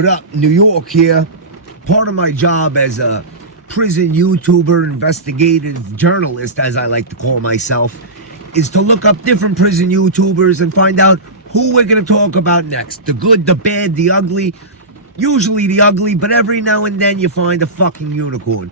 What up, New York here. Part of my job as a prison YouTuber, investigative journalist, as I like to call myself, is to look up different prison YouTubers and find out who we're going to talk about next. The good, the bad, the ugly. Usually the ugly, but every now and then you find a fucking unicorn.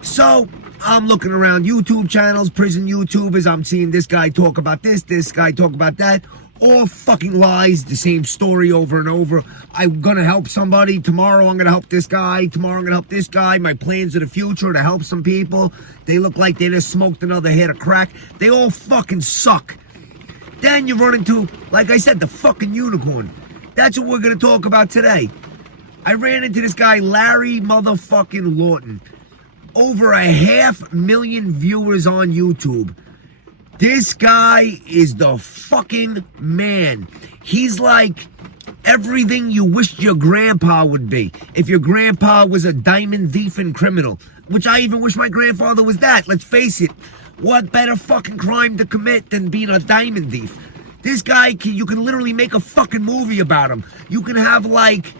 So, I'm looking around YouTube channels, prison YouTubers. I'm seeing this guy talk about this guy talk about that. All fucking lies, the same story over and over. I'm gonna help somebody. Tomorrow I'm gonna help this guy. Tomorrow I'm gonna help this guy. My plans of the future to help some people. They look like they just smoked another hit of crack. They all fucking suck. Then you run into, like I said, the fucking unicorn. That's what we're gonna talk about today. I ran into this guy, Larry motherfucking Lawton. Over 500,000 viewers on YouTube. This guy is the fucking man. He's like everything you wished your grandpa would be. If your grandpa was a diamond thief and criminal. Which I even wish my grandfather was that. Let's face it. What better fucking crime to commit than being a diamond thief? This guy, you can literally make a fucking movie about him. You can have like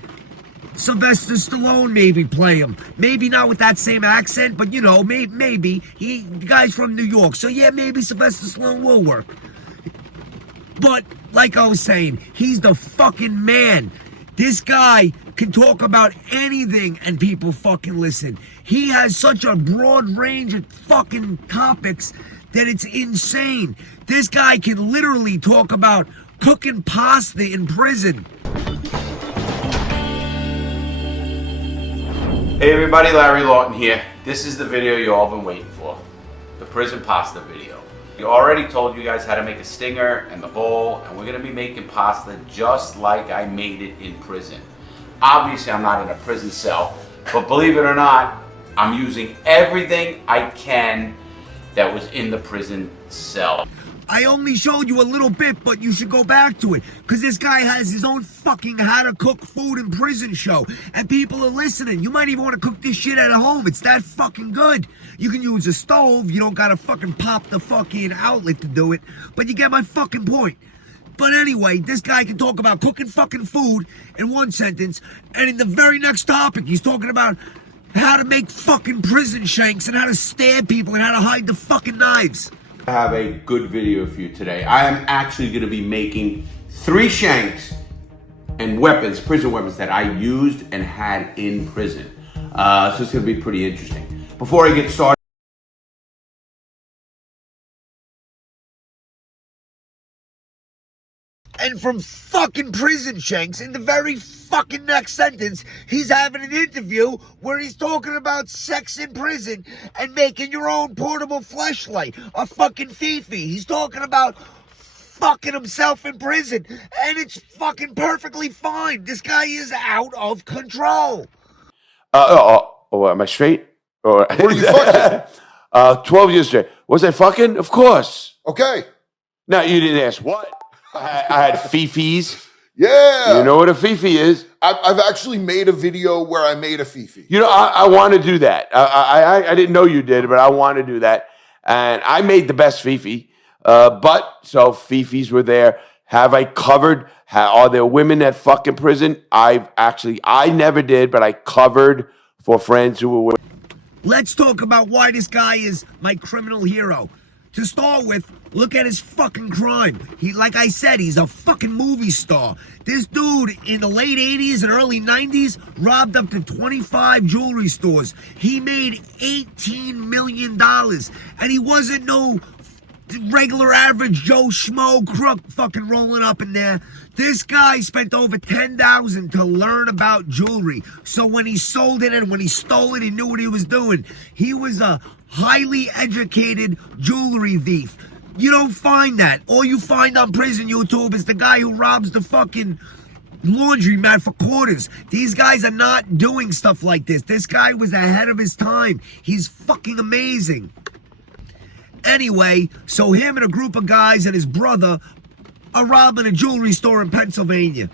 Sylvester Stallone maybe play him. Maybe not with that same accent, but you know, maybe. The guy's from New York, so yeah, maybe Sylvester Stallone will work. But, like I was saying, he's the fucking man. This guy can talk about anything and people fucking listen. He has such a broad range of fucking topics that it's insane. This guy can literally talk about cooking pasta in prison. Hey everybody, Larry Lawton here. This is the video you all been waiting for. The prison pasta video. We already told you guys how to make a stinger and the bowl, and we're gonna be making pasta just like I made it in prison. Obviously I'm not in a prison cell, but believe it or not, I'm using everything I can that was in the prison cell. I only showed you a little bit, but you should go back to it. Because this guy has his own fucking how to cook food in prison show. And people are listening. You might even want to cook this shit at home. It's that fucking good. You can use a stove. You don't gotta fucking pop the fucking outlet to do it. But you get my fucking point. But anyway, this guy can talk about cooking fucking food in one sentence. And in the very next topic, he's talking about how to make fucking prison shanks and how to stab people and how to hide the fucking knives. I have a good video for you today. I am actually going to be making 3 shanks and weapons, prison weapons that I used and had in prison. So it's going to be pretty interesting. Before I get started, And from fucking prison shanks, in the very fucking next sentence, he's having an interview where he's talking about sex in prison and making your own portable fleshlight, a fucking fifi. He's talking about fucking himself in prison, and it's fucking perfectly fine. This guy is out of control. am I straight? Or What are you fucking? 12 years straight. Was I fucking? Of course. Okay. Now, you didn't ask what? I had fifis. Yeah. You know what a fifi is? I've actually made a video where I made a fifi. You know, I want to do that. I didn't know you did, but I want to do that. And I made the best fifi. So fifis were there. Have I covered? Are there women at fucking prison? I never did, but I covered for friends who were. Let's talk about why this guy is my criminal hero. To start with, look at his fucking crime. Like I said, he's a fucking movie star. This dude in the late 80s and early 90s robbed up to 25 jewelry stores. He made $18 million. And he wasn't no regular average Joe Schmo crook fucking rolling up in there. This guy spent over $10,000 to learn about jewelry. So when he sold it and when he stole it, he knew what he was doing. He was a highly educated jewelry thief. You don't find that. All you find on prison YouTube is the guy who robs the fucking laundromat for quarters. These guys are not doing stuff like this. This guy was ahead of his time. He's fucking amazing. Anyway, so him and a group of guys and his brother are robbing a jewelry store in Pennsylvania.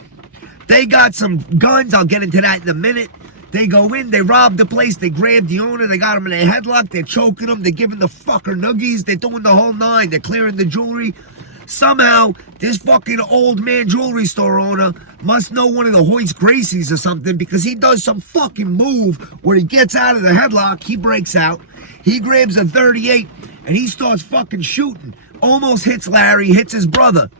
They got some guns. I'll get into that in a minute. They go in, they rob the place, they grab the owner, they got him in a headlock, they're choking him, they're giving the fucker noogies, they're doing the whole nine, they're clearing the jewelry. Somehow, this fucking old man jewelry store owner must know one of the Hoist Gracies or something, because he does some fucking move where he gets out of the headlock, he breaks out, he grabs a 38, and he starts fucking shooting. Almost hits Larry, hits his brother.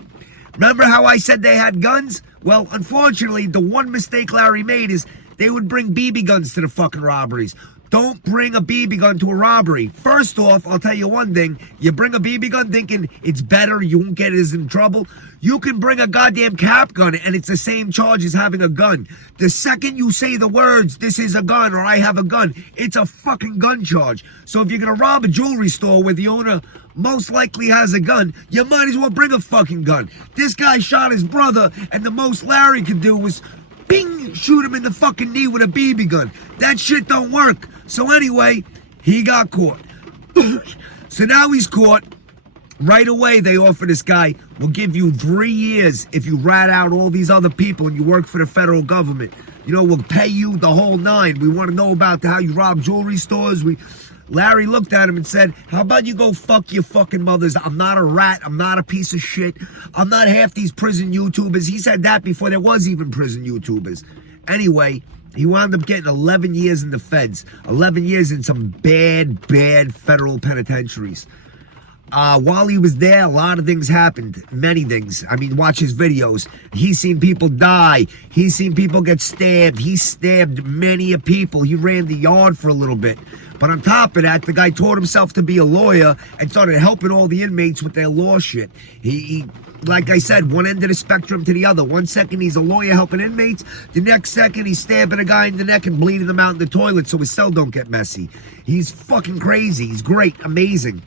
Remember how I said they had guns? Well, unfortunately, the one mistake Larry made is they would bring BB guns to the fucking robberies. Don't bring a BB gun to a robbery. First off, I'll tell you one thing. You bring a BB gun thinking it's better, you won't get as in trouble. You can bring a goddamn cap gun and it's the same charge as having a gun. The second you say the words, this is a gun or I have a gun, it's a fucking gun charge. So if you're gonna rob a jewelry store where the owner most likely has a gun, you might as well bring a fucking gun. This guy shot his brother and the most Larry could do was bing, shoot him in the fucking knee with a BB gun. That shit don't work. So anyway, he got caught. So now he's caught. Right away, they offer this guy, we'll give you 3 years if you rat out all these other people and you work for the federal government. You know, we'll pay you the whole 9. We want to know about how you rob jewelry stores. Larry looked at him and said, how about you go fuck your fucking mothers? I'm not a rat. I'm not a piece of shit. I'm not half these prison YouTubers. He said that before there was even prison YouTubers. Anyway, he wound up getting 11 years in the feds. 11 years in some bad federal penitentiaries. While he was there, a lot of things happened. Many things. I mean, watch his videos. He's seen people die. He's seen people get stabbed. He stabbed many people. He ran the yard for a little bit. But on top of that, the guy taught himself to be a lawyer and started helping all the inmates with their law shit. He like I said, one end of the spectrum to the other. 1 second he's a lawyer helping inmates. The next second he's stabbing a guy in the neck and bleeding them out in the toilet so his cell don't get messy. He's fucking crazy. He's great. Amazing.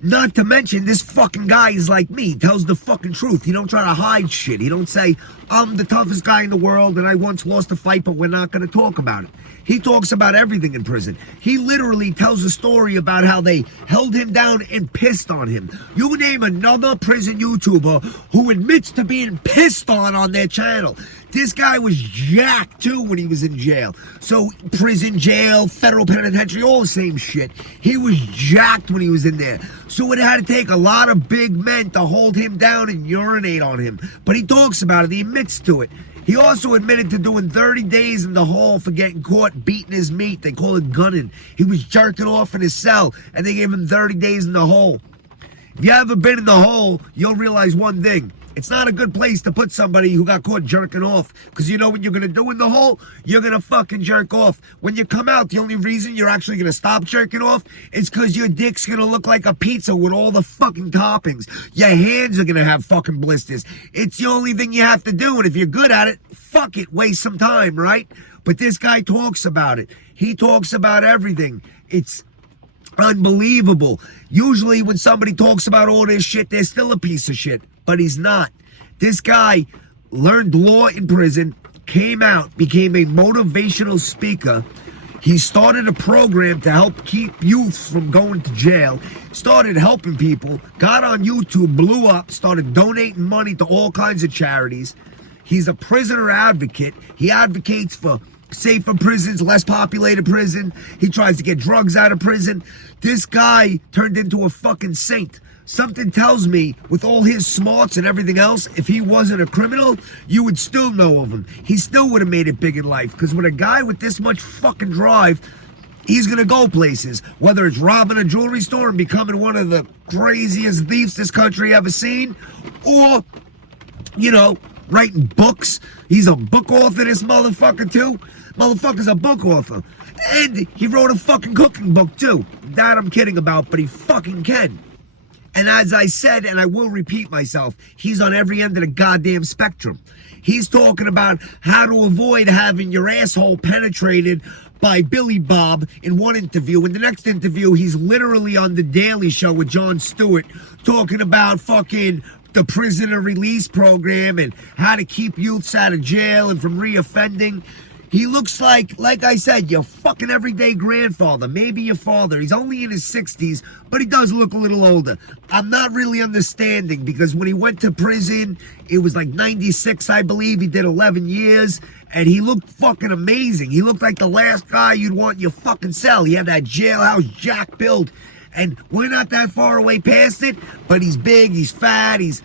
Not to mention, this fucking guy is like me. He tells the fucking truth. He don't try to hide shit. He don't say, I'm the toughest guy in the world and I once lost a fight, but we're not going to talk about it. He talks about everything in prison. He literally tells a story about how they held him down and pissed on him. You name another prison YouTuber who admits to being pissed on their channel. This guy was jacked too when he was in jail. So prison, jail, federal penitentiary, all the same shit. He was jacked when he was in there. So it had to take a lot of big men to hold him down and urinate on him. But he talks about it. He admits to it. He also admitted to doing 30 days in the hole for getting caught beating his meat. They call it gunning. He was jerking off in his cell and they gave him 30 days in the hole. If you ever been in the hole, you'll realize one thing. It's not a good place to put somebody who got caught jerking off, because you know what you're going to do in the hole? You're going to fucking jerk off. When you come out, the only reason you're actually going to stop jerking off is because your dick's going to look like a pizza with all the fucking toppings. Your hands are going to have fucking blisters. It's the only thing you have to do, and if you're good at it, fuck it, waste some time, right? But this guy talks about it. He talks about everything. It's unbelievable. Usually when somebody talks about all this shit, they're still a piece of shit. But he's not. This guy learned law in prison, came out, became a motivational speaker. He started a program to help keep youth from going to jail, started helping people, got on YouTube, blew up, started donating money to all kinds of charities. He's a prisoner advocate. He advocates for safer prisons, less populated prison. He tries to get drugs out of prison. This guy turned into a fucking saint. Something tells me, with all his smarts and everything else, if he wasn't a criminal, you would still know of him. He still would have made it big in life, because with a guy with this much fucking drive, he's gonna go places. Whether it's robbing a jewelry store and becoming one of the craziest thieves this country ever seen, or, you know, writing books. He's a book author, this motherfucker, too. Motherfucker's a book author. And he wrote a fucking cooking book, too. That I'm kidding about, but he fucking can. And as I said, and I will repeat myself, he's on every end of the goddamn spectrum. He's talking about how to avoid having your asshole penetrated by Billy Bob in one interview. In the next interview, he's literally on The Daily Show with Jon Stewart talking about fucking the prisoner release program and how to keep youths out of jail and from reoffending. He looks like I said, your fucking everyday grandfather, maybe your father. He's only in his 60s, but he does look a little older. I'm not really understanding, because when he went to prison, it was like 96, I believe. He did 11 years, and he looked fucking amazing. He looked like the last guy you'd want in your fucking cell. He had that jailhouse jack build. And we're not that far away past it, but he's big, he's fat, he's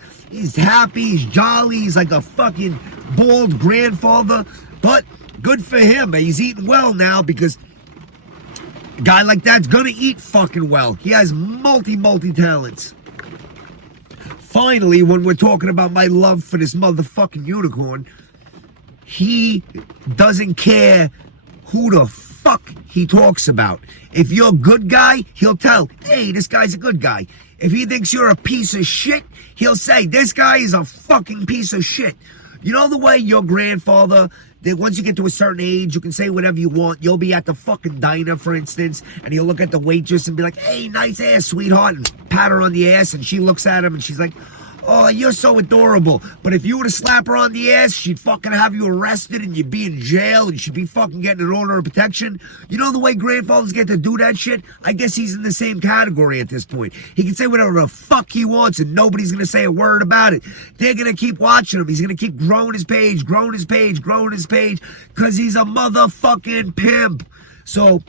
happy, he's jolly, he's like a fucking bald grandfather. But good for him. He's eating well now, because a guy like that's gonna eat fucking well. He has multi talents. Finally, when we're talking about my love for this motherfucking unicorn, he doesn't care who the fuck he talks about. If you're a good guy, he'll tell, hey, this guy's a good guy. If he thinks you're a piece of shit, he'll say, this guy is a fucking piece of shit. You know the way your grandfather, that once you get to a certain age, you can say whatever you want. You'll be at the fucking diner, for instance, and you'll look at the waitress and be like, hey, nice ass, sweetheart, and pat her on the ass, and she looks at him and she's like, oh, you're so adorable. But if you were to slap her on the ass, she'd fucking have you arrested and you'd be in jail and she'd be fucking getting an order of protection. You know the way grandfathers get to do that shit? I guess he's in the same category at this point. He can say whatever the fuck he wants and nobody's gonna say a word about it. They're gonna keep watching him. He's gonna keep growing his page, because he's a motherfucking pimp. So,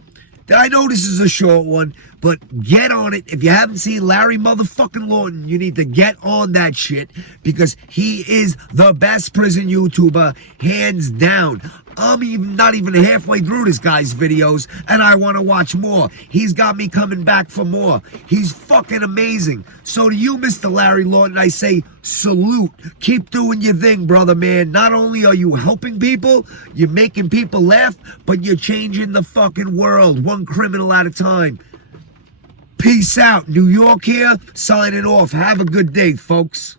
I know this is a short one, but get on it. If you haven't seen Larry motherfucking Lawton, you need to get on that shit, because he is the best prison YouTuber, hands down. I'm not even halfway through this guy's videos, and I want to watch more. He's got me coming back for more. He's fucking amazing. So to you, Mr. Larry Lawton, I say salute. Keep doing your thing, brother, man. Not only are you helping people, you're making people laugh, but you're changing the fucking world, one criminal at a time. Peace out. New York here, signing off. Have a good day, folks.